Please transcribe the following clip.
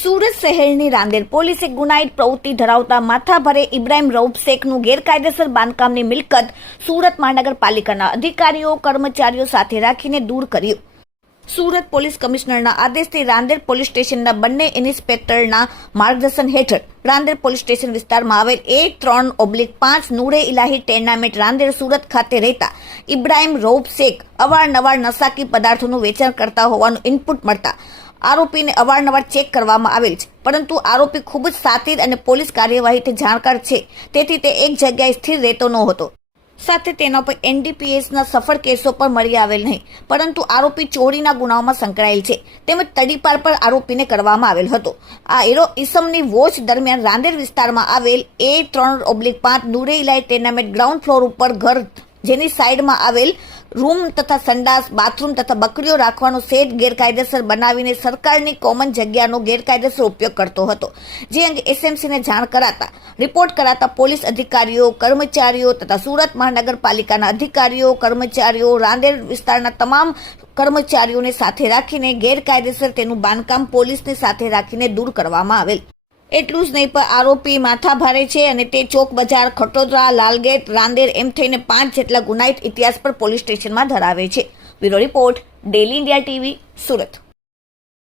સુરત શહેરની રાંદેર પોલીસે ગુનાહિત પ્રવૃત્તિ ધરાવતા માથાભારે ઇબ્રાહિમ રઉફ શેખનું ગેરકાયદેસર બાંધકામની મિલકત સુરત મહાનગરપાલિકાના અધિકારીઓ કર્મચારીઓ સાથે રાખીને દૂર કર્યું. સુરત પોલીસ કમિશનરના આદેશથી રાંદેર પોલીસ સ્ટેશનના બંને ઇન્સ્પેક્ટરના માર્ગદર્શન હેઠળ રાંદેર પોલીસ સ્ટેશન વિસ્તારમાં આવેલ A3/5 નૂરે ઇલાહી ટેર્નામેન્ટ રાંદેર સુરત ખાતે રહેતા ઇબ્રાહિમ રઉફ શેખ અવારનવાર નશાકી પદાર્થોનું વેચાણ કરતા હોવાનું ઇનપુટ મળતા આરોપીને અવારનવાર ચેક કરવામાં આવેલ છે, પરંતુ આરોપી ખૂબ જ સાતીર અને પોલીસ કાર્યવાહીથી જાણકાર છે, તેથી તે એક જગ્યાએ સ્થિર રહેતો ન હતો. સાથે તેના પર NDPSના સફળ કેસો પણ મળી આવેલ નહીં, પરંતુ આરોપી ચોરીના ગુનાઓમાં સંકળાયેલ છે તેમજ તડીપાર પર આરોપીને કરવામાં આવેલ હતો. આ ઈસમની વોચ દરમિયાન રાંદેર વિસ્તારમાં આવેલ A3/5 નૂરે ઇલાહી ટેર્નામેન્ટ ગ્રાઉન્ડ ફ્લોર ઉપર ઘર જેની સાઈડમાં આવેલ રૂમ તથા સંડાસ, બાથરૂમ તથા બકરીઓ રાખવાનો સેટ ગેરકાયદેસર બનાવીને સરકારની કોમન જગ્યાનો ગેરકાયદેસર ઉપયોગ કરતો હતો, જે અંગે SMCને જાણ કરાતા રિપોર્ટ કરાતા પોલીસ અધિકારીઓ, કર્મચારીઓ તથા સુરત મહાનગરપાલિકાના અધિકારીઓ, કર્મચારીઓ, રાંદેર વિસ્તારના તમામ કર્મચારીઓને સાથે રાખીને ગેરકાયદેસર તેનું બાંધકામ પોલીસને સાથે રાખીને દૂર કરવામાં આવેલ. એટલું જ નહીં, પણ આરોપી માથાભારે છે અને તે ચોક બજાર, ખટોદરા, લાલગેટ, રાંદેર એમ થઈને 5 જેટલા ગુનાહિત ઇતિહાસ પર પોલીસ સ્ટેશનમાં ધરાવે છે. Bureau report, daily India TV, Surat.